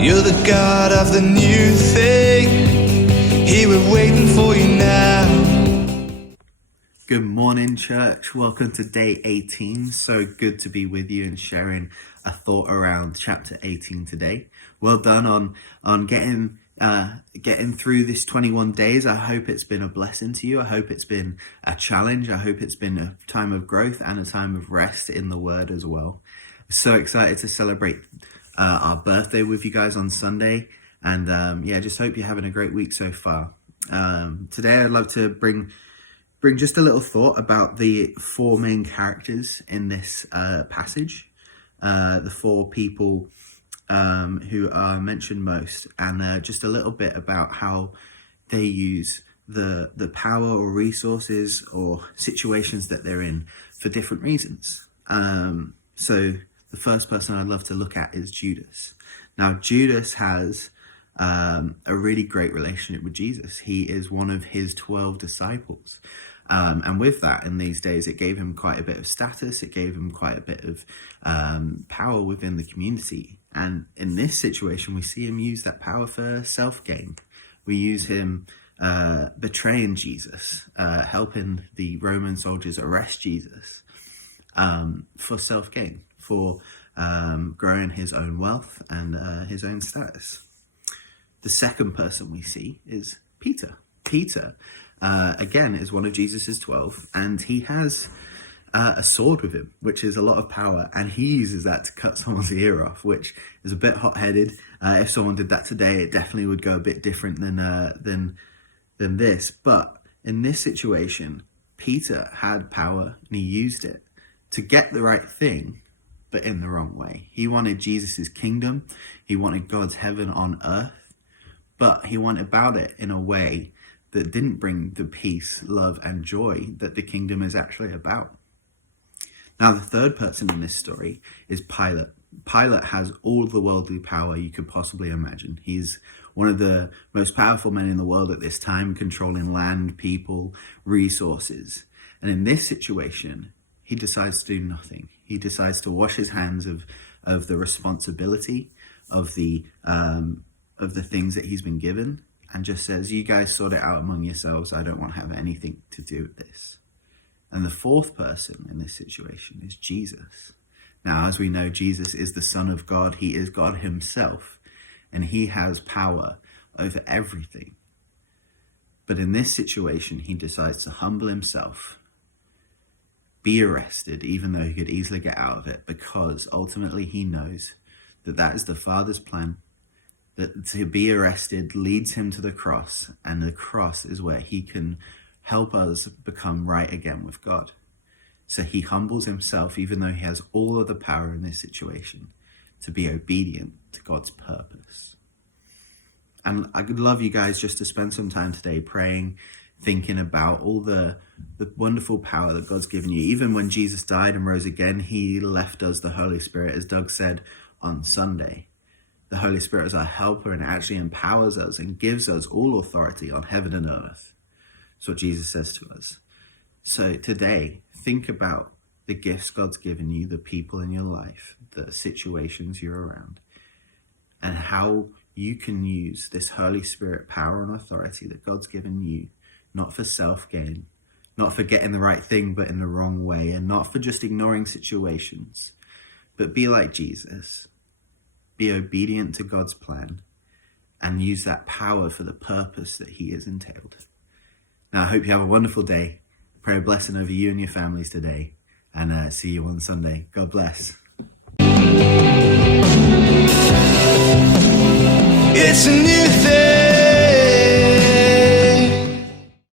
You're the God of the new thing. Here we're waiting for you now. Good morning, church. Welcome to day 18. So good to be with you and sharing a thought around chapter 18 today. Well done on getting through this 21 days. I hope it's been a blessing to you. I hope it's been a challenge. I hope it's been a time of growth and a time of rest in the word as well. So excited to celebrate our birthday with you guys on Sunday. And just hope you're having a great week so far. Today I'd love to bring just a little thought about the four main characters in this passage, the four people who are mentioned most, and just a little bit about how they use the power or resources or situations that they're in for different reasons. So the first person I'd love to look at is Judas. Now, Judas has a really great relationship with Jesus. He is one of his 12 disciples. And with that, in these days, it gave him quite a bit of status. It gave him quite a bit of power within the community. And in this situation, we see him use that power for self-gain. We use him betraying Jesus, helping the Roman soldiers arrest Jesus for self-gain, for growing his own wealth and his own status. The second person we see is Peter. Peter, again, is one of Jesus's 12, and he has a sword with him, which is a lot of power, and he uses that to cut someone's ear off, which is a bit hot-headed. If someone did that today, it definitely would go a bit different than this. But in this situation, Peter had power, and he used it to get the right thing, but in the wrong way. He wanted Jesus's kingdom. He wanted God's heaven on earth, but he went about it in a way that didn't bring the peace, love, and joy that the kingdom is actually about. Now, the third person in this story is Pilate. Pilate has all the worldly power you could possibly imagine. He's one of the most powerful men in the world at this time, controlling land, people, resources. And in this situation, he decides to do nothing. He decides to wash his hands of the responsibility of the things that he's been given, and just says, you guys sort it out among yourselves. I don't want to have anything to do with this. And the fourth person in this situation is Jesus. Now, as we know, Jesus is the Son of God. He is God himself, and he has power over everything. But in this situation, he decides to humble himself, be arrested, even though he could easily get out of it, because ultimately he knows that that is the Father's plan. That to be arrested leads him to the cross, and the cross is where he can help us become right again with God. So he humbles himself, even though he has all of the power in this situation, to be obedient to God's purpose. And I would love you guys just to spend some time today praying, thinking about all the wonderful power that God's given you. Even when Jesus died and rose again, he left us the Holy Spirit, as Doug said on Sunday. The Holy Spirit is our helper and actually empowers us and gives us all authority on heaven and earth. That's what Jesus says to us. So today, think about the gifts God's given you, the people in your life, the situations you're around, and how you can use this Holy Spirit power and authority that God's given you, not for self-gain, not for getting the right thing, but in the wrong way, and not for just ignoring situations, but be like Jesus. Be obedient to God's plan and use that power for the purpose that he has entailed. Now, I hope you have a wonderful day. Pray a blessing over you and your families today, and see you on Sunday. God bless. It's a new thing.